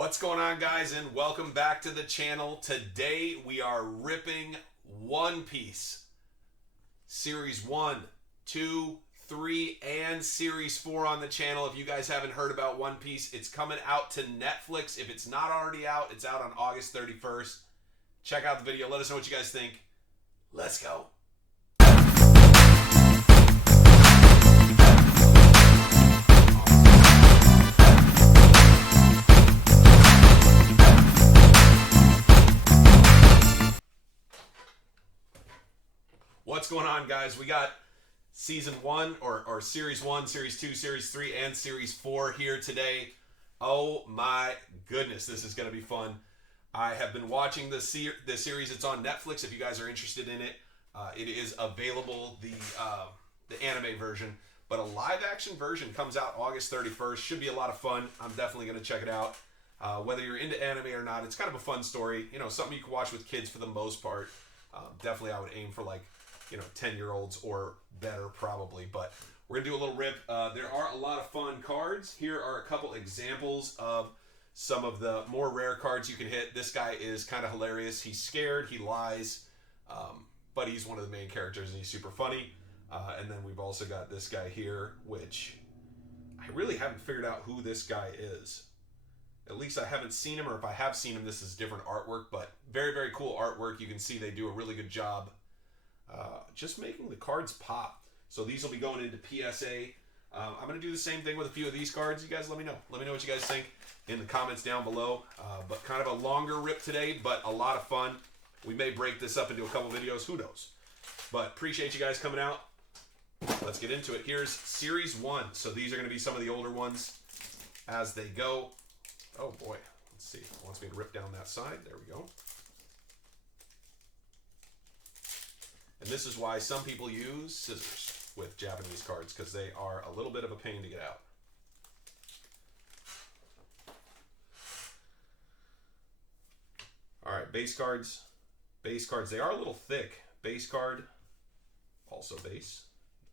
What's going on, guys, and welcome back to the channel. Today we are ripping One Piece Series 1, 2, 3, and Series 4 on the channel. If you guys haven't heard about One Piece, it's coming out to Netflix. If it's not already out, it's out on August 31st. Check out the video. Let us know what you guys think. Let's go. What's going on, guys? We got Season 1, or Series 1, Series 2, Series 3, and Series 4 here today. Oh my goodness, this is going to be fun. I have been watching the series. It's on Netflix if you guys are interested in it. It is available, the anime version, but a live-action version comes out August 31st. Should be a lot of fun. I'm definitely going to check it out. Whether you're into anime or not, it's kind of a fun story. You know, something you can watch with kids for the most part. Definitely I would aim for, like, 10-year-olds or better probably, but we're gonna do a little rip. There are a lot of fun cards. Here are a couple examples of some of the more rare cards you can hit. This guy is kind of hilarious. He's scared, he lies, but he's one of the main characters and he's super funny. And then we've also got this guy here, which I really haven't figured out who this guy is. At least I haven't seen him, or if I have seen him, this is different artwork, but very, very cool artwork. You can see they do a really good job just making the cards pop. So these will be going into PSA. I'm going to do the same thing with a few of these cards. You guys let me know. Let me know what you guys think in the comments down below. But kind of a longer rip today, but a lot of fun. We may break this up into a couple videos. Who knows? But appreciate you guys coming out. Let's get into it. Here's Series 1. So these are going to be some of the older ones as they go. Oh boy. Let's see. It wants me to rip down that side. There we go. And this is why some people use scissors with Japanese cards, because they are a little bit of a pain to get out. All right, base cards. Base cards, they are a little thick. Base card, also base,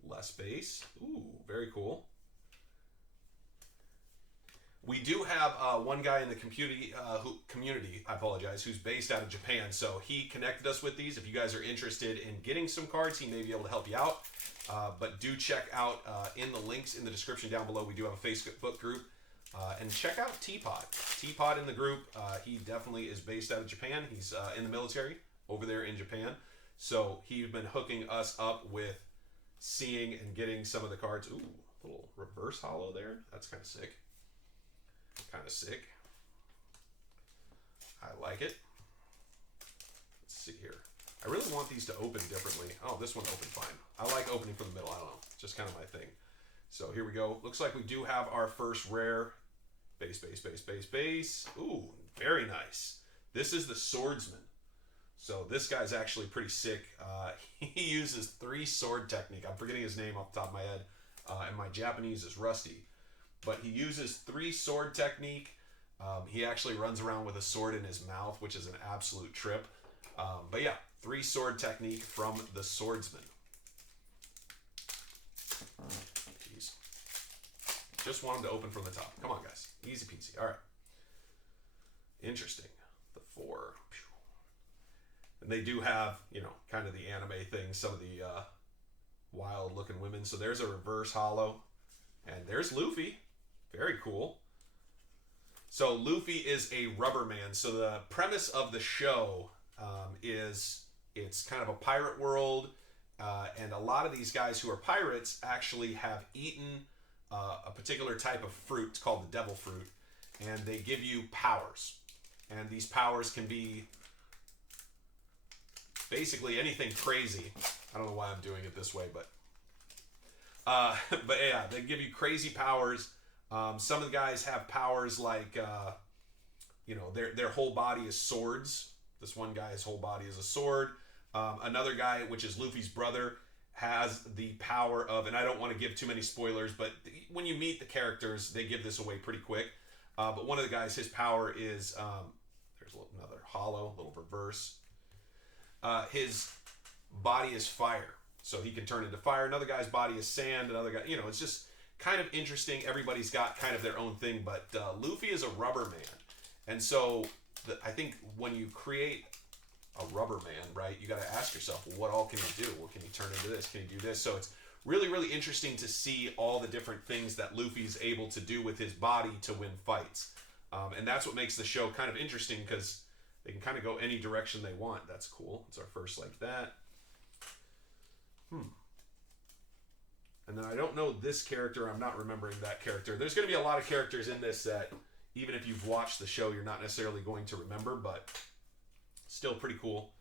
less base. Ooh, very cool. We do have one guy in the community, who's based out of Japan. So he connected us with these. If you guys are interested in getting some cards, he may be able to help you out. But do check out in the links in the description down below. We do have a Facebook group. And check out Teapot. Teapot in the group. He definitely is based out of Japan. He's in the military over there in Japan. So he's been hooking us up with seeing and getting some of the cards. Ooh, little reverse holo there. That's kind of sick. I like it. Let's see here. I really want these to open differently. Oh, this one opened fine. I like opening from the middle. I don't know. It's just kind of my thing. So here we go. Looks like we do have our first rare. Base. Ooh, very nice. This is the Swordsman. So this guy's actually pretty sick. He uses 3 sword technique. I'm forgetting his name off the top of my head. And my Japanese is rusty. But he uses 3 sword technique. He actually runs around with a sword in his mouth, which is an absolute trip. But yeah, 3 sword technique from the Swordsman. Jeez. Just want him to open from the top. Come on, guys. Easy peasy. All right. Interesting. The 4. And they do have, kind of the anime thing, some of the wild-looking women. So there's a reverse holo. And there's Luffy. Very cool. So Luffy is a rubber man. So the premise of the show is it's kind of a pirate world, and a lot of these guys who are pirates actually have eaten a particular type of fruit. It's called the devil fruit, and they give you powers. And these powers can be basically anything crazy. I don't know why I'm doing it this way, but yeah, they give you crazy powers. Some of the guys have powers like, their whole body is swords. This one guy, his whole body is a sword. Another guy, which is Luffy's brother, has the power of, and I don't want to give too many spoilers, but when you meet the characters, they give this away pretty quick. But one of the guys, his power is, there's another holo, little reverse. His body is fire. So he can turn into fire. Another guy's body is sand. Another guy, it's just kind of interesting. Everybody's got kind of their own thing, but Luffy is a rubber man. And so I think when you create a rubber man, right, you got to ask yourself, well, what all can you do? Well, can you turn into this? Can you do this? So it's really, really interesting to see all the different things that Luffy's able to do with his body to win fights. And that's what makes the show kind of interesting, because they can kind of go any direction they want. That's cool. It's our first like that. And then I don't know this character. I'm not remembering that character. There's going to be a lot of characters in this that even if you've watched the show, you're not necessarily going to remember, but still pretty cool.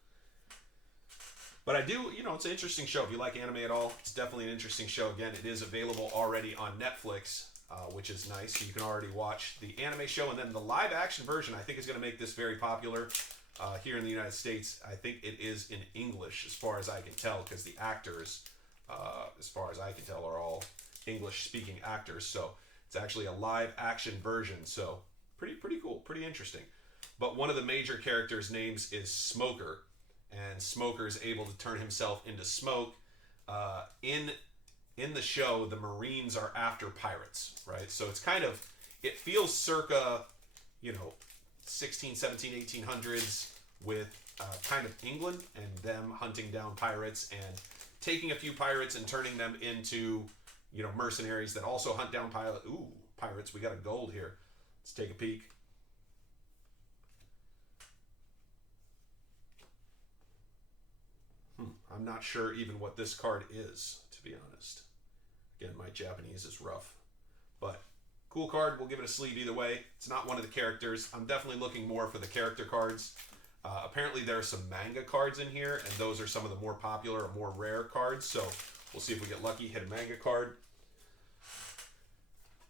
But I do, it's an interesting show. If you like anime at all, it's definitely an interesting show. Again, it is available already on Netflix, which is nice. So you can already watch the anime show. And then the live action version, I think, is going to make this very popular here in the United States. I think it is in English, as far as I can tell, because the actors, as far as I can tell, are all English-speaking actors. So it's actually a live action version. So pretty cool, pretty interesting. But one of the major characters' names is Smoker. And Smoker is able to turn himself into smoke. In the show, the Marines are after pirates, right? So it's kind of, it feels circa, 16, 17, 1800s with kind of England and them hunting down pirates and taking a few pirates and turning them into, mercenaries that also hunt down pirates. We got a gold here. Let's take a peek. I'm not sure even what this card is, to be honest. Again, my Japanese is rough. But cool card. We'll give it a sleeve either way. It's not one of the characters. I'm definitely looking more for the character cards. Apparently there are some manga cards in here, and those are some of the more popular or more rare cards. So we'll see if we get lucky, hit a manga card.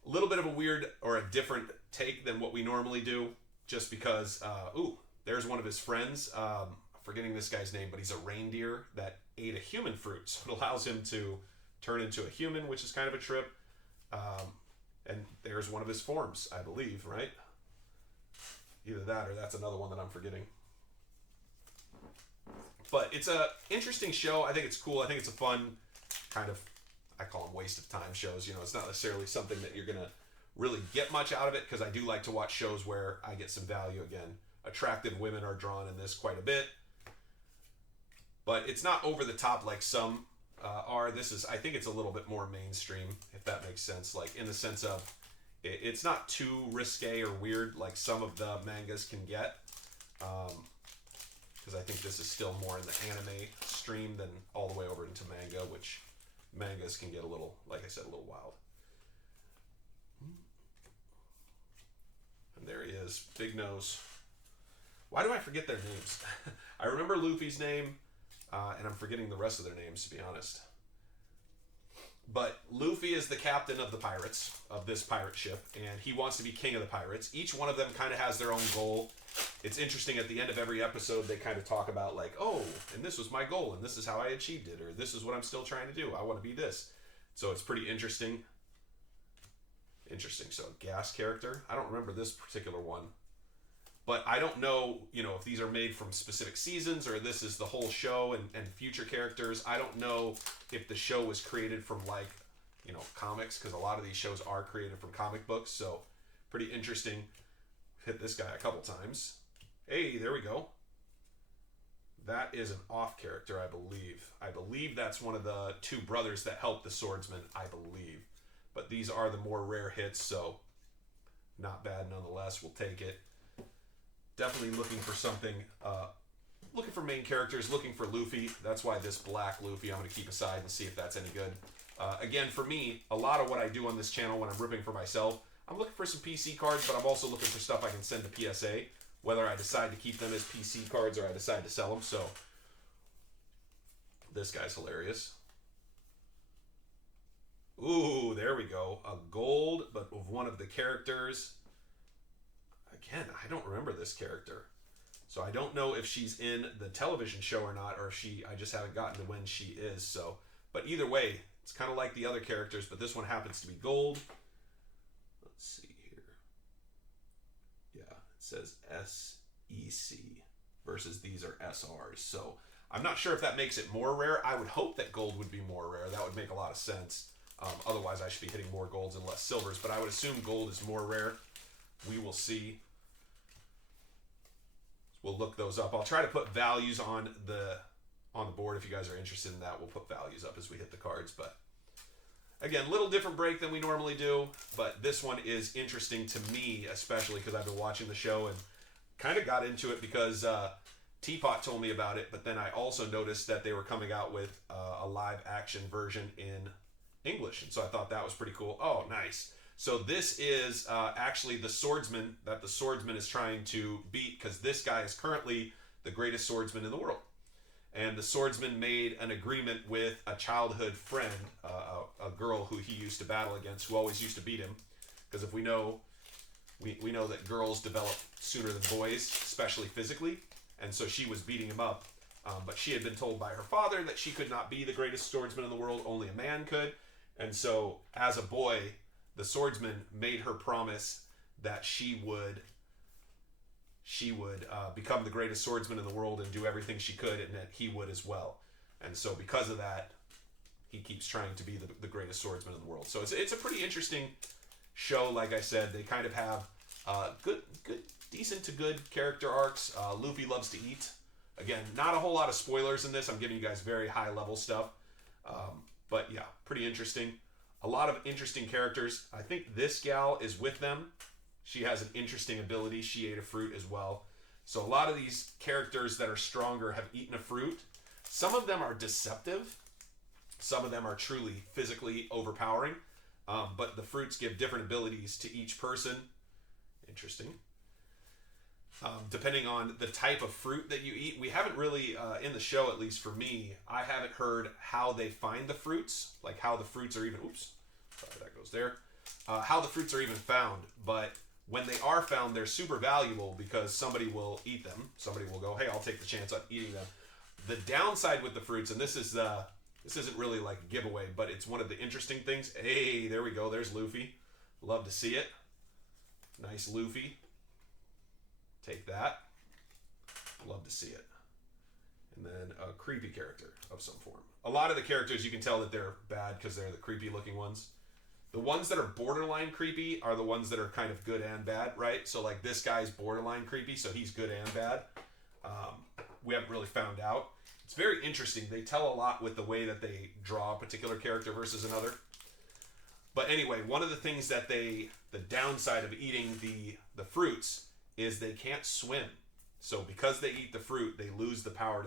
A little bit of a weird or a different take than what we normally do, just because, there's one of his friends. Forgetting this guy's name, but he's a reindeer that ate a human fruit, so it allows him to turn into a human, which is kind of a trip. And there's one of his forms, I believe, right? Either that or that's another one that I'm forgetting. But it's a interesting show. I think it's cool. I think it's a fun kind of, I call them waste of time shows. It's not necessarily something that you're gonna really get much out of it, because I do like to watch shows where I get some value. Again, attractive women are drawn in this quite a bit. But it's not over the top like some are. I think it's a little bit more mainstream, if that makes sense. Like, in the sense of, it's not too risque or weird like some of the mangas can get. Because I think this is still more in the anime stream than all the way over into manga, which mangas can get a little, like I said, a little wild. And there he is, big nose. Why do I forget their names? I remember Luffy's name. And I'm forgetting the rest of their names, to be honest. But Luffy is the captain of the pirates, of this pirate ship, and he wants to be king of the pirates. Each one of them kind of has their own goal. It's interesting, at the end of every episode, they kind of talk about, like, and this was my goal, and this is how I achieved it, or this is what I'm still trying to do. I want to be this. So it's pretty interesting. So, gas character. I don't remember this particular one. But I don't know, if these are made from specific seasons or this is the whole show and future characters. I don't know if the show was created from, like, comics, because a lot of these shows are created from comic books. So pretty interesting. Hit this guy a couple times. Hey, there we go. That is an off character, I believe. I believe that's one of the two brothers that helped the swordsman, I believe. But these are the more rare hits, so not bad nonetheless. We'll take it. Definitely looking for something, looking for main characters, looking for Luffy. That's why this black Luffy I'm going to keep aside and see if that's any good. Again, for me, a lot of what I do on this channel when I'm ripping for myself, I'm looking for some PC cards, but I'm also looking for stuff I can send to PSA, whether I decide to keep them as PC cards or I decide to sell them. So this guy's hilarious. Ooh, there we go. A gold, but of one of the characters. Again, I don't remember this character. So I don't know if she's in the television show or not, or if I just haven't gotten to when she is. So, but either way, it's kind of like the other characters, but this one happens to be gold. Let's see here. Yeah, it says SEC versus these are SRs. So I'm not sure if that makes it more rare. I would hope that gold would be more rare. That would make a lot of sense. Otherwise, I should be hitting more golds and less silvers, but I would assume gold is more rare. We will see. we'll look those up. I'll try to put values on the board if you guys are interested in that. We'll put values up as we hit the cards. But again, little different break than we normally do, but this one is interesting to me, especially because I've been watching the show and kind of got into it because Teapot told me about it, but then I also noticed that they were coming out with a live action version in English, and so I thought that was pretty cool. Oh, nice. So this is actually the swordsman that the swordsman is trying to beat, because this guy is currently the greatest swordsman in the world. And the swordsman made an agreement with a childhood friend, a girl who he used to battle against, who always used to beat him. Because if we know that girls develop sooner than boys, especially physically. And so she was beating him up. But she had been told by her father that she could not be the greatest swordsman in the world, only a man could. And so as a boy, the swordsman made her promise that she would become the greatest swordsman in the world and do everything she could, and that he would as well. And so because of that, he keeps trying to be the greatest swordsman in the world. So it's a pretty interesting show. Like I said, they kind of have good, decent to good character arcs. Luffy loves to eat. Again, not a whole lot of spoilers in this. I'm giving you guys very high level stuff. But yeah, pretty interesting. A lot of interesting characters. I think this gal is with them. She has an interesting ability. She ate a fruit as well. So a lot of these characters that are stronger have eaten a fruit. Some of them are deceptive. Some of them are truly physically overpowering. But the fruits give different abilities to each person. Interesting. Depending on the type of fruit that you eat. We haven't really, in the show at least for me, I haven't heard how they find the fruits. Like how the fruits are even, oops, sorry, that goes there. How the fruits are even found. But when they are found, they're super valuable because somebody will eat them. Somebody will go, hey, I'll take the chance on eating them. The downside with the fruits, and this isn't really like a giveaway, but it's one of the interesting things. Hey, there we go. There's Luffy. Love to see it. Nice Luffy. Take that. Love to see it. And then a creepy character of some form. A lot of the characters, you can tell that they're bad because they're the creepy looking ones. The ones that are borderline creepy are the ones that are kind of good and bad, right? So like this guy's borderline creepy, so he's good and bad. We haven't really found out. It's very interesting. They tell a lot with the way that they draw a particular character versus another. But anyway, one of the things that the downside of eating the fruits is they can't swim. So because they eat the fruit, they lose the power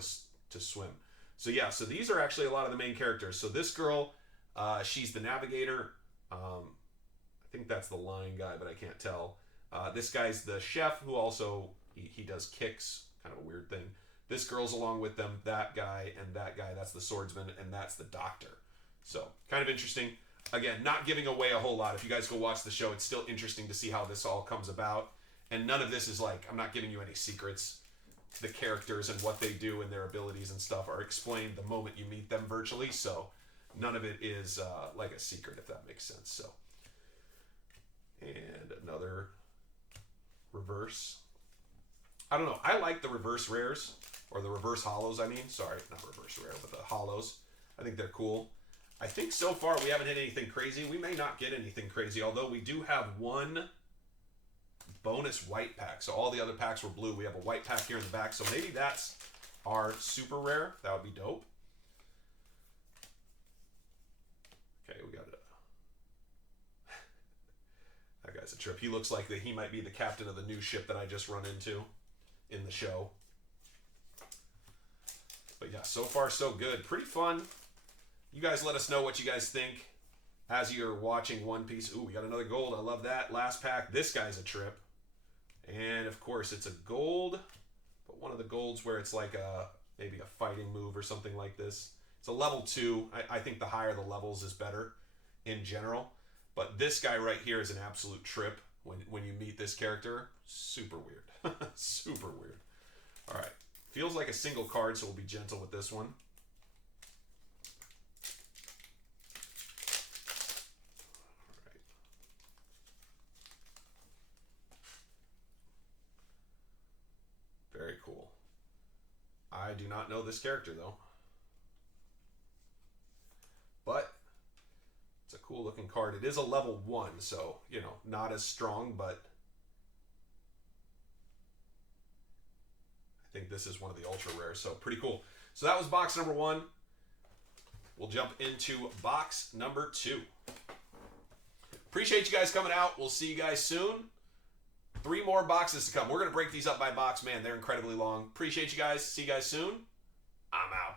to swim. So yeah, so these are actually a lot of the main characters. So this girl, she's the navigator. I think that's the line guy, but I can't tell. This guy's the chef who also, he does kicks, kind of a weird thing. This girl's along with them, that guy, that's the swordsman, and that's the doctor. So, kind of interesting. Again, not giving away a whole lot. If you guys go watch the show, it's still interesting to see how this all comes about. And none of this is like, I'm not giving you any secrets. The characters and what they do and their abilities and stuff are explained the moment you meet them virtually, so none of it is like a secret, if that makes sense. So, and another reverse. I don't know. I like the reverse rares, or the reverse hollows, I mean. Sorry, not reverse rare, but the hollows. I think they're cool. I think so far we haven't hit anything crazy. We may not get anything crazy, although we do have one bonus white pack. So all the other packs were blue. We have a white pack here in the back, so maybe that's our super rare. That would be dope. Okay, we got it. That guy's a trip. He looks like he might be the captain of the new ship that I just run into in the show. But yeah, so far so good. Pretty fun. You guys let us know what you guys think as you're watching One Piece. Ooh, we got another gold. I love that. Last pack. This guy's a trip. And of course it's a gold, but one of the golds where it's like maybe a fighting move or something like this. It's a level 2. I think the higher the levels is better in general. But this guy right here is an absolute trip when you meet this character. Super weird. Super weird. All right. Feels like a single card, so we'll be gentle with this one. All right. Very cool. I do not know this character, though. But it's a cool looking card. It is a level 1, so, you know, not as strong, but I think this is one of the ultra rares, so pretty cool. So that was box number 1. We'll jump into box number 2. Appreciate you guys coming out. We'll see you guys soon. 3 more boxes to come. We're going to break these up by box. Man, they're incredibly long. Appreciate you guys. See you guys soon. I'm out.